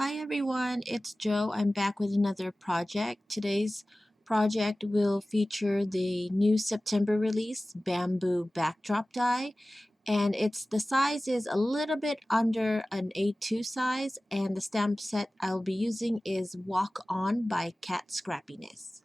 Hi everyone, it's Joe. I'm back with another project. Today's project will feature the new September release bamboo backdrop die, and the size is a little bit under an A2 size, and the stamp set I'll be using is Wok On by Cat Scrappiness.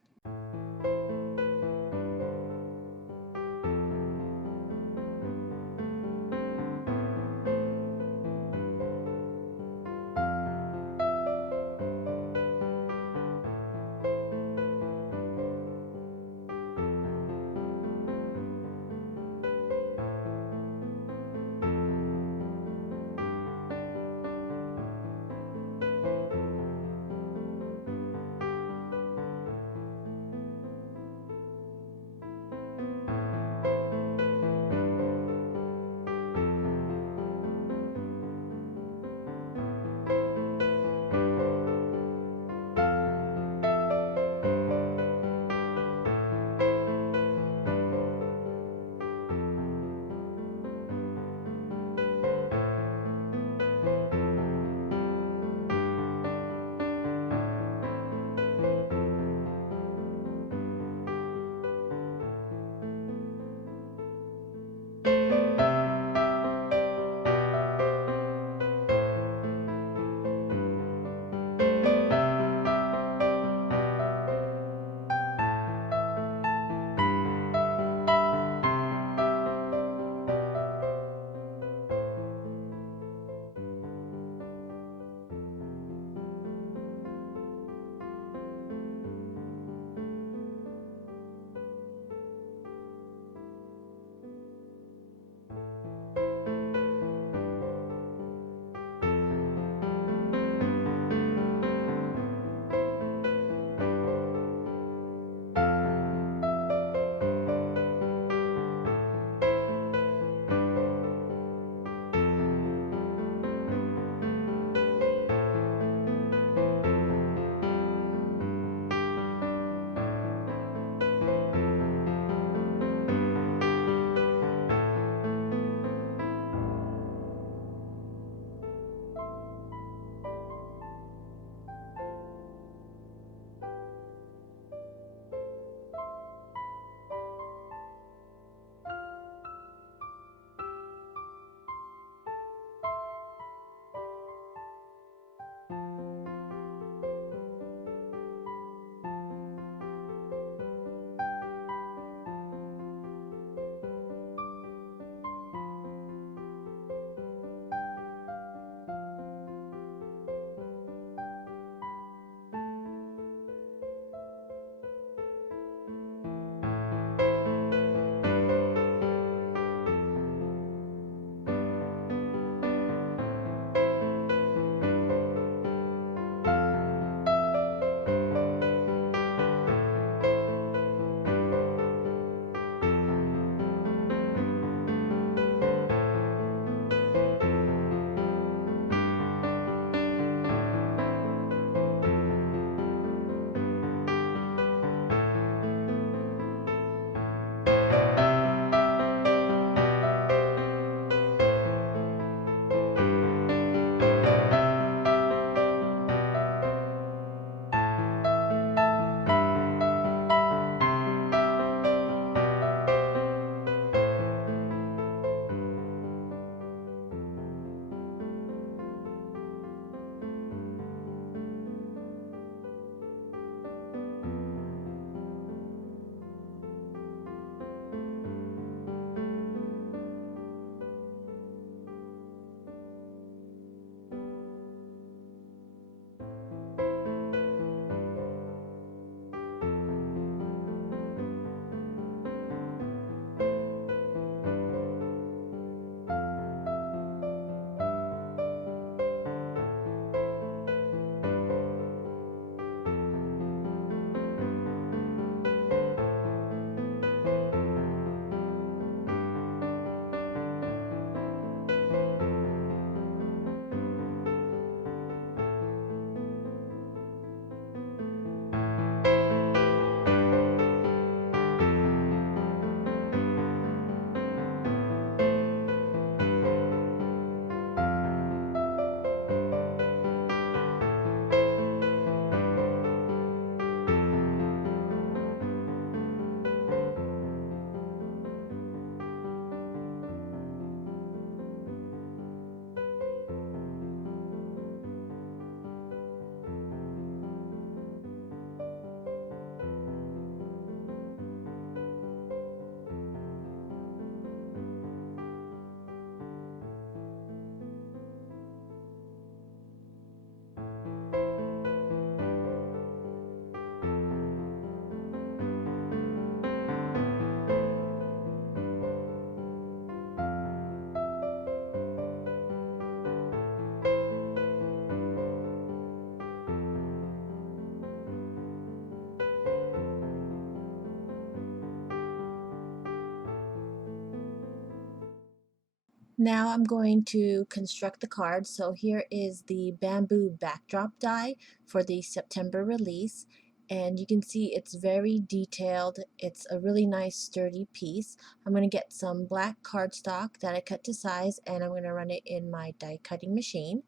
Now I'm going to construct the card. So here is the bamboo backdrop die for the September release. And you can see it's very detailed. It's a really nice sturdy piece. I'm going to get some black cardstock that I cut to size, and I'm going to run it in my die cutting machine.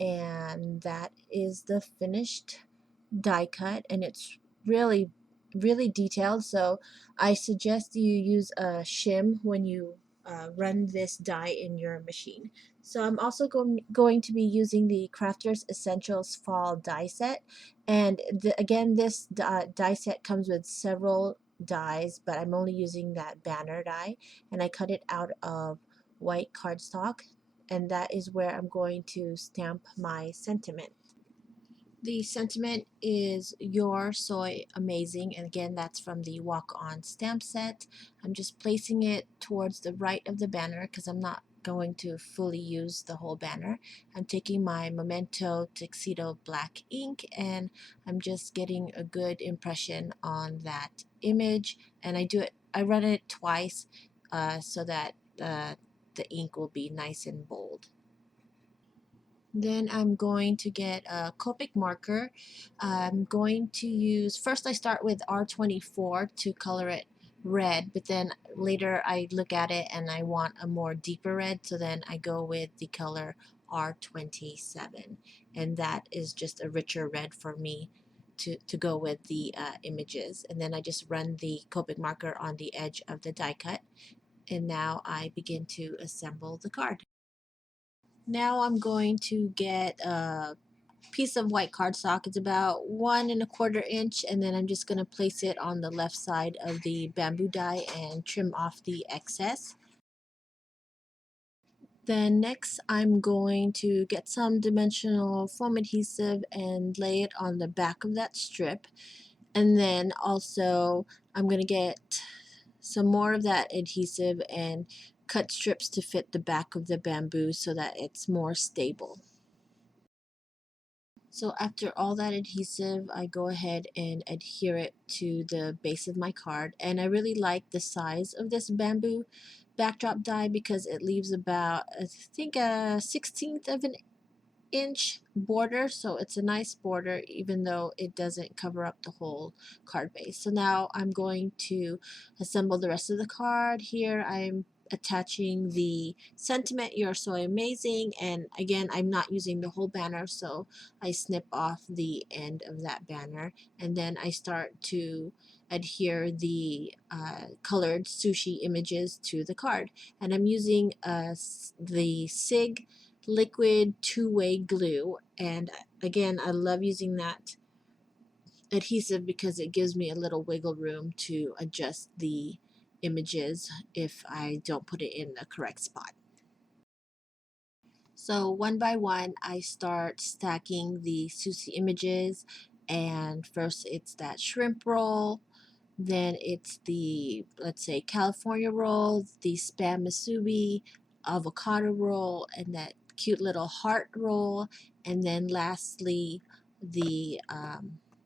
And that is the finished die cut, and it's really detailed. So I suggest you use a shim when you run this die in your machine. So I'm also going to be using the Crafters Essentials Fall die set, and again, this die set comes with several dies, but I'm only using that banner die, and I cut it out of white cardstock, and that is where I'm going to stamp my sentiment. The sentiment is "Your Soy Amazing," and again, that's from the Wok On stamp set. I'm just placing it towards the right of the banner because I'm not going to fully use the whole banner. I'm taking my Memento Tuxedo black ink, and I'm just getting a good impression on that image, and I run it twice so that the ink will be nice and bold. Then I'm going to get a Copic marker. I'm going to use, first I start with R24 to color it red, but then later I look at it and I want a more deeper red, so then I go with the color R27, and that is just a richer red for me to go with the images. And then I just run the Copic marker on the edge of the die cut, and now I begin to assemble the card. Now I'm going to get a piece of white cardstock. It's about 1 1/4 inch, and then I'm just going to place it on the left side of the bamboo die and trim off the excess. Then next I'm going to get some dimensional foam adhesive and lay it on the back of that strip. And then also I'm going to get some more of that adhesive and cut strips to fit the back of the bamboo so that it's more stable. So after all that adhesive, I go ahead and adhere it to the base of my card. And I really like the size of this bamboo backdrop die because it leaves about, I think, a 1/16 of an inch border, so it's a nice border even though it doesn't cover up the whole card base. So now I'm going to assemble the rest of the card. Here I'm attaching the sentiment "You're So Amazing," and again, I'm not using the whole banner, so I snip off the end of that banner, and then I start to adhere the colored sushi images to the card. And I'm using the SIG liquid two-way glue, and again, I love using that adhesive because it gives me a little wiggle room to adjust the images if I don't put it in the correct spot. So one by one I start stacking the sushi images, and first it's that shrimp roll, then it's the, let's say, California roll, the spam musubi, avocado roll, and that cute little heart roll, and then lastly the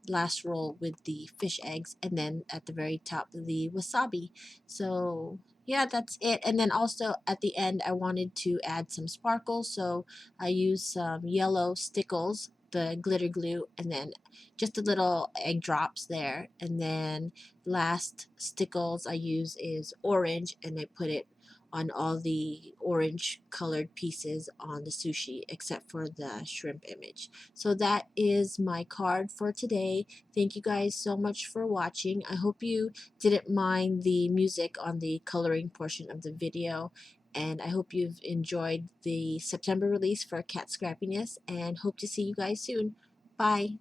last roll with the fish eggs, and then at the very top the wasabi. So yeah, that's it. And then also at the end I wanted to add some sparkles, so I used some yellow stickles, the glitter glue, and then just a little egg drops there, and then last stickles I use is orange, and I put it on all the orange colored pieces on the sushi except for the shrimp image. So that is my card for today. Thank you guys so much for watching. I hope you didn't mind the music on the coloring portion of the video, and I hope you've enjoyed the September release for Cat Scrappiness, and hope to see you guys soon. Bye!